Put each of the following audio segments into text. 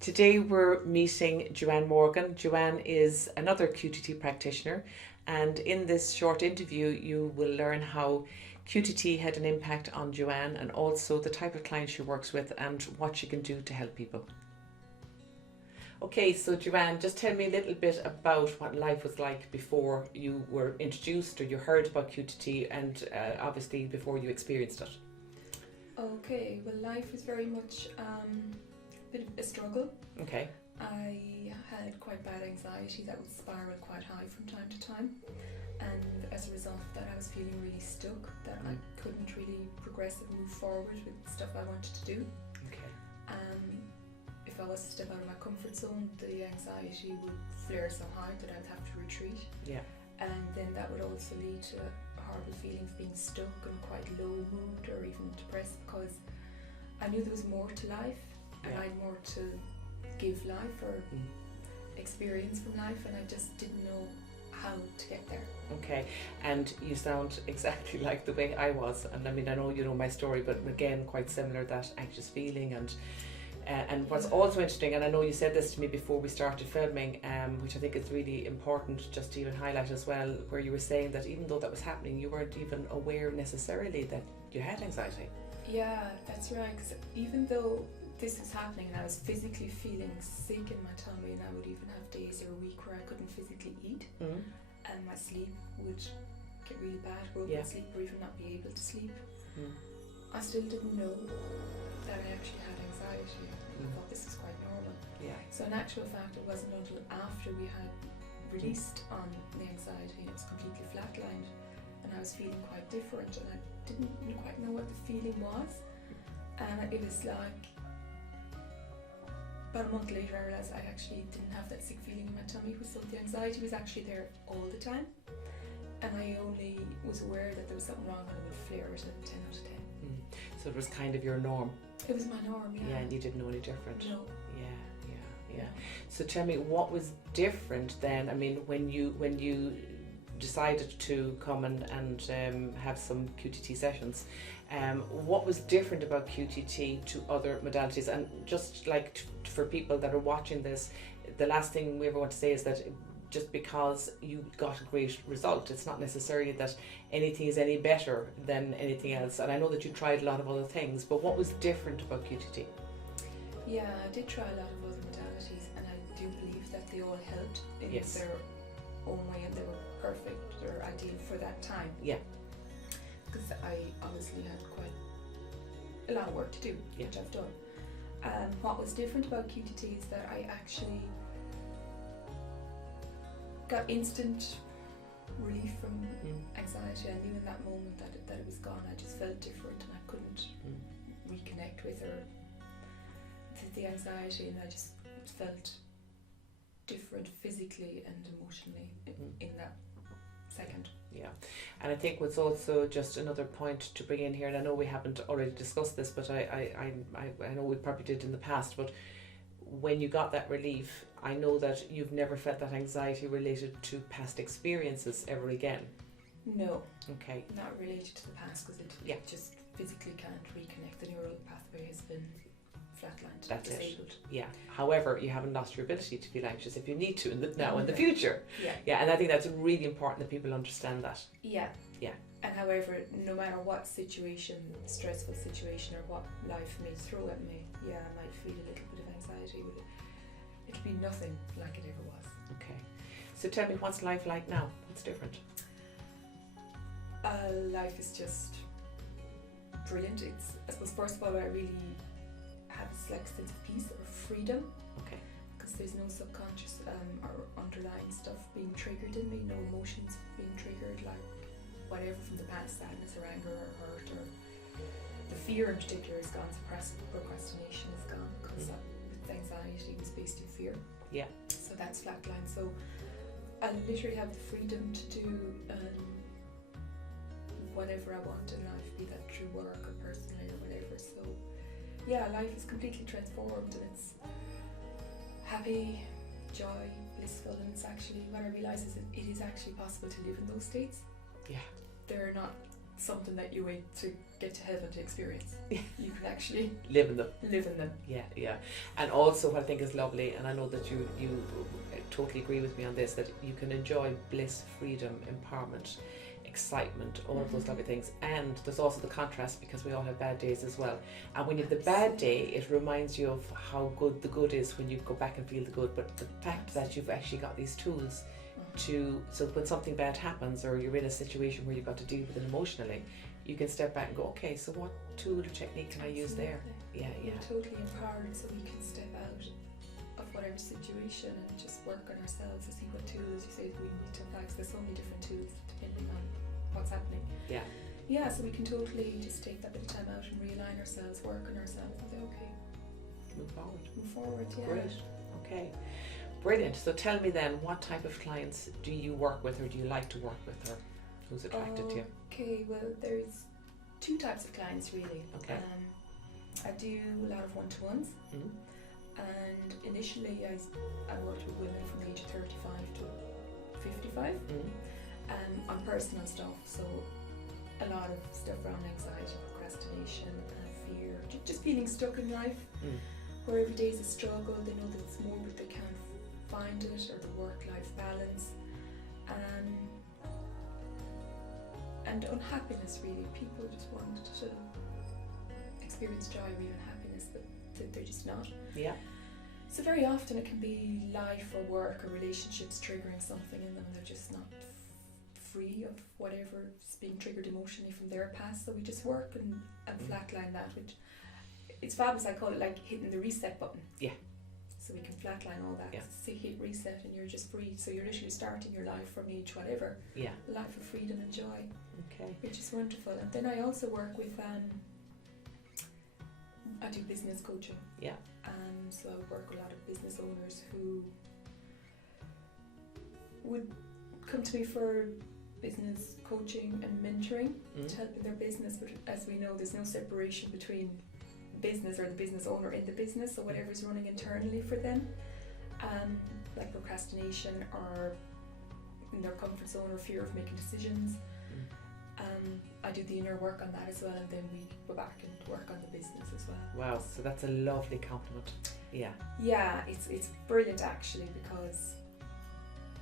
Today we're meeting Joanne Morgan. Joanne is another QTT practitioner, and in this short interview you will learn how QTT had an impact on Joanne and also the type of clients she works with and what she can do to help people. Okay, so Joanne, just tell me a little bit about what life was like before you were introduced or you heard about QTT and obviously before you experienced it. Okay, well, life was very much a bit of a struggle. Okay. I had quite bad anxiety that would spiral quite high from time to time, and as a result of that I was feeling really stuck, that I couldn't really progress and move forward with stuff I wanted to do. Okay. If I was to step out of my comfort zone, the anxiety would flare so hard that I'd have to retreat. Yeah. And then that would also lead to a horrible feeling of being stuck and quite low mood or even depressed, because I knew there was more to life and I had more to give life or experience from life, and I just didn't know how to get there. Okay, and you sound exactly like the way I was, and I mean I know you know my story, but again quite similar, that anxious feeling. And what's also interesting, and I know you said this to me before we started filming, which I think is really important just to even highlight as well, where you were saying that even though that was happening, you weren't even aware necessarily that you had anxiety. Yeah, that's right, because even though this was happening and I was physically feeling sick in my tummy, and I would even have days or a week where I couldn't physically eat, and my sleep would get really bad, broken sleep, or even not be able to sleep. I still didn't know that I actually had anxiety. I thought this was quite normal. Yeah. So in actual fact, it wasn't until after we had released on the anxiety and it was completely flatlined and I was feeling quite different, and I didn't really quite know what the feeling was. And it was like about a month later I realised I actually didn't have that sick feeling in my tummy, so the anxiety was actually there all the time, and I only was aware that there was something wrong when it would flare at a 10 out of 10. So it was kind of your norm. It was my norm, yeah. Yeah, and you didn't know any different. No. Yeah. So tell me, what was different then? I mean, when you decided to come and have some QTT sessions, what was different about QTT to other modalities? And just like for people that are watching this, the last thing we ever want to say is that just because you got a great result, it's not necessarily that anything is any better than anything else. And I know that you tried a lot of other things, but what was different about QTT? Yeah, I did try a lot of other modalities, and I do believe that they all helped in their own way, and they were perfect or ideal for that time. Yeah. Because I obviously had quite a lot of work to do, which I've done. What was different about QTT is that I actually got instant relief from anxiety. I knew in that moment that it was gone. I just felt different, and I couldn't reconnect with the anxiety, and I just felt different physically and emotionally in that second. Yeah, and I think what's also just another point to bring in here, and I know we haven't already discussed this, but I know we probably did in the past, but when you got that relief, I know that you've never felt that anxiety related to past experiences ever again. No. Okay. Not related to the past, because it just physically can't reconnect. The neural pathway has been flatlined, disabled. It. Yeah. However, you haven't lost your ability to feel anxious if you need to in the future. Yeah. Yeah, and I think that's really important that people understand that. Yeah. Yeah. And however, no matter what situation, stressful situation, or what life may throw at me, I might feel a little bit of anxiety, but it'll be nothing like it ever was. Okay. So tell me, what's life like now? What's different? Life is just brilliant. It's, I suppose, first of all, I really have a select sense of peace or freedom. Okay. Because there's no subconscious or underlying stuff being triggered in me, no emotions being triggered, like whatever from the past, sadness or anger or hurt, or the fear in particular is gone. Procrastination is gone, because with anxiety it was based in fear. Yeah. So that's flatlined. So I literally have the freedom to do whatever I want in life, be that through work or personally or whatever. So yeah, life is completely transformed, and it's happy, joy, blissful, and it's actually, what I realise is that it is actually possible to live in those states. Yeah. They're not something that you wait to get to heaven to experience. You can actually live in them. Yeah. And also what I think is lovely, and I know that you totally agree with me on this, that you can enjoy bliss, freedom, empowerment, excitement, all of those lovely things. And there's also the contrast, because we all have bad days as well. And when you have the bad day, it reminds you of how good the good is when you go back and feel the good. But the fact that you've actually got these tools so when something bad happens, or you're in a situation where you've got to deal with it emotionally, you can step back and go, okay, so what tool or technique can I use there? Yeah. We're totally empowered, so we can step out of whatever situation and just work on ourselves to see what tools you say we need to apply, because there's so many different tools depending on what's happening. Yeah, so we can totally just take that bit of time out and realign ourselves, work on ourselves, and say, okay, move forward. Yeah. Great. Okay. Brilliant. So tell me then, what type of clients do you work with, or do you like to work with, or who's attracted to you? Okay, well, there's two types of clients really. Okay. I do a lot of one-to-ones, and initially I worked with women from the age of 35 to 55 on personal stuff, so a lot of stuff around anxiety, procrastination, fear, just feeling stuck in life, where every day is a struggle. They know that it's more, but they can't find it, or the work-life balance, and unhappiness really. People just want to experience joy, real happiness, but they're just not. Yeah. So very often it can be life or work or relationships triggering something in them. They're just not free of whatever's being triggered emotionally from their past. So we just work and flatline that, which it's fabulous. I call it like hitting the reset button. Yeah. So we can flatline all that. Yeah. Say hit reset and you're just free. So you're literally starting your life from age whatever. Yeah. A life of freedom and joy. Okay. Which is wonderful. And then I also work with I do business coaching. Yeah. So I work with a lot of business owners who would come to me for business coaching and mentoring to help in their business. But as we know, there's no separation between business or the business owner in the business, so whatever's running internally for them, like procrastination or in their comfort zone or fear of making decisions. I do the inner work on that as well, and then we go back and work on the business as well. Wow, so that's a lovely compliment. Yeah. Yeah, it's brilliant actually, because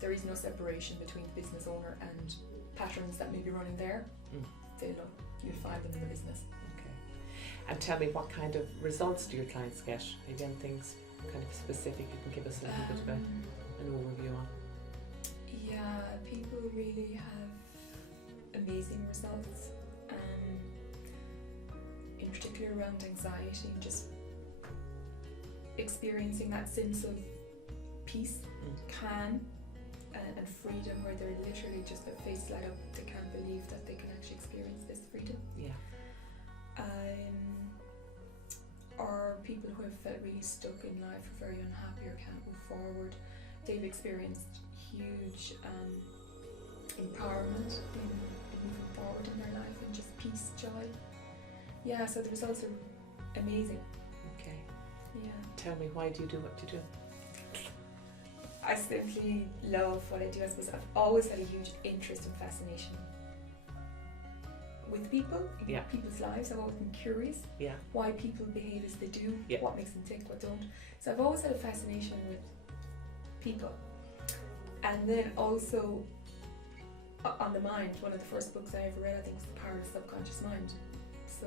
there is no separation between the business owner and patterns that may be running there. You'll find them in the business. Okay. And tell me, what kind of results do your clients get? Maybe anything kind of specific you can give us a little bit of an overview on? Yeah, people really have amazing results, in particular around anxiety, just experiencing that sense of peace, calm, and freedom, where they're literally just their face light up. They can't believe that they can actually experience this freedom. Yeah. Or people who have felt really stuck in life, are very unhappy or can't move forward. They've experienced huge empowerment in moving forward in their life, and just peace, joy. Yeah, so the results are amazing. Okay. Yeah. Tell me, why do you do what you do? I simply love what I do. I suppose I've always had a huge interest and fascination with people, in people's lives. I've always been curious why people behave as they do, what makes them tick, what don't. So I've always had a fascination with people. And then also on the mind, one of the first books I ever read, I think, was The Power of the Subconscious Mind. So,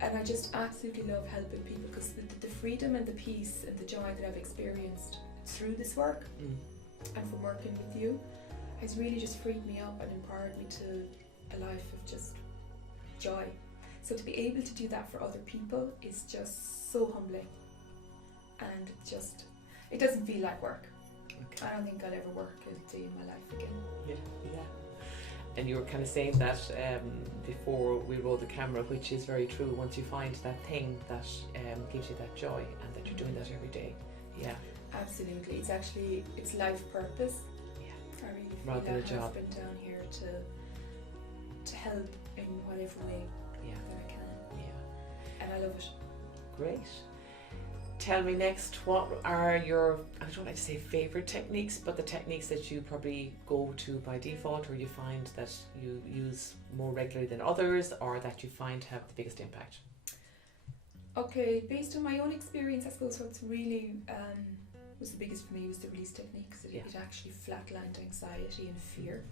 and I just absolutely love helping people, because the freedom and the peace and the joy that I've experienced through this work and from working with you has really just freed me up and empowered me to a life of just joy. So to be able to do that for other people is just so humbling, and it doesn't feel like work. Okay. I don't think I'll ever work a day in my life again. Yeah. And you were kind of saying that before we rolled the camera, which is very true. Once you find that thing that gives you that joy, and that you're doing that every day. Yeah. Absolutely. It's life purpose. I really feel rather than a job. I've been down here to help in whatever way that I can. Yeah. And I love it. Great. tell me next, what are your, I don't like to say favorite techniques, but the techniques that you probably go to by default, or you find that you use more regularly than others, or that you find have the biggest impact? Okay, based on my own experience, I suppose what's really was the biggest for me was the release technique, because it actually flatlined anxiety and fear.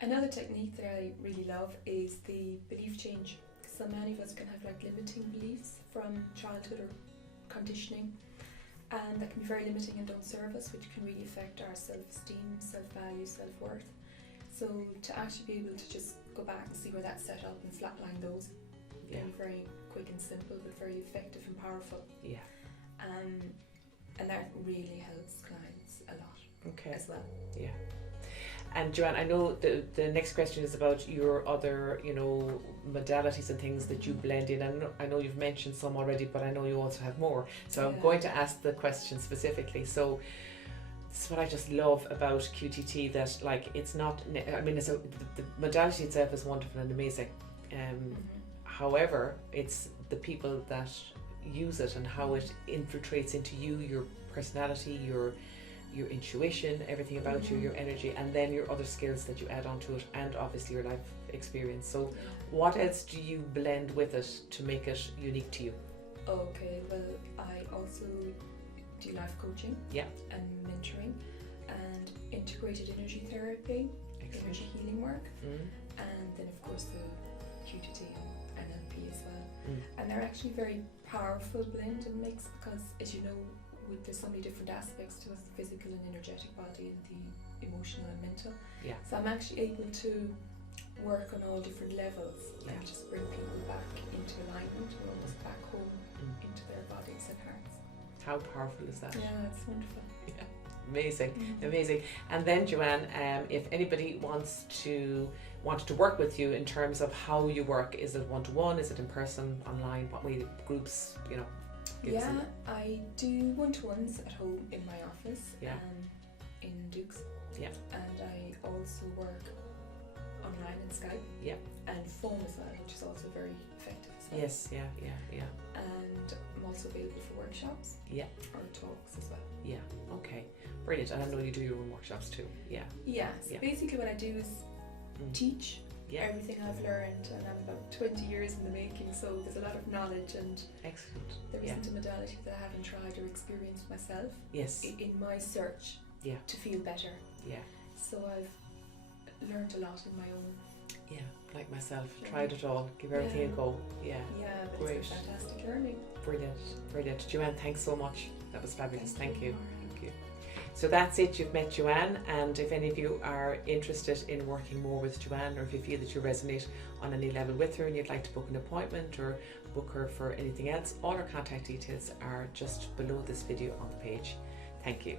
Another technique that I really love is the belief change. So many of us can have like limiting beliefs from childhood or conditioning, and that can be very limiting and don't serve us, which can really affect our self-esteem, self-value, self-worth. So to actually be able to just go back and see where that's set up and flatline those, very quick and simple, but very effective and powerful. Yeah. And that really helps clients a lot as well. Yeah. And Joanne, I know the next question is about your other, modalities and things that you blend in. And I know you've mentioned some already, but I know you also have more. So I'm going to ask the question specifically. So this is what I just love about QTT, that like it's not, the modality itself is wonderful and amazing. However, it's the people that use it and how it infiltrates into you, your personality, your intuition, everything about you, your energy, and then your other skills that you add onto it, and obviously your life experience. So what else do you blend with it to make it unique to you? Okay, well, I also do life coaching and mentoring and integrated energy therapy, energy healing work, and then of course the QTT and NLP as well. And they're actually very powerful blend and mix, because as you know, there's so many different aspects to us, the physical and energetic body and the emotional and mental. So I'm actually able to work on all different levels and just bring people back into alignment and almost back home into their bodies and hearts. How powerful is that? Yeah, it's wonderful. Yeah, amazing. And then Joanne, if anybody wanted to work with you in terms of how you work, is it one-to-one, is it in person, online, what way, groups, I do one-to-ones at home in my office in Dukes, and I also work online in Skype and phone as well, which is also very effective as well. Yes, yeah. And I'm also available for workshops or talks as well. Yeah, okay, brilliant. And I know you do your own workshops too. So basically what I do is teach everything I've learned, and I'm about 20 years in the making, so there's a lot of knowledge, and excellent. There isn't a modality that I haven't tried or experienced myself in my search to feel better. So I've learned a lot in my own. Like myself, tried it all, give everything a go. But great. It's been fantastic learning. Brilliant. Joanne, thanks so much. That was fabulous. Thank you. So that's it, you've met Joanne, and if any of you are interested in working more with Joanne, or if you feel that you resonate on any level with her and you'd like to book an appointment or book her for anything else, all her contact details are just below this video on the page. Thank you.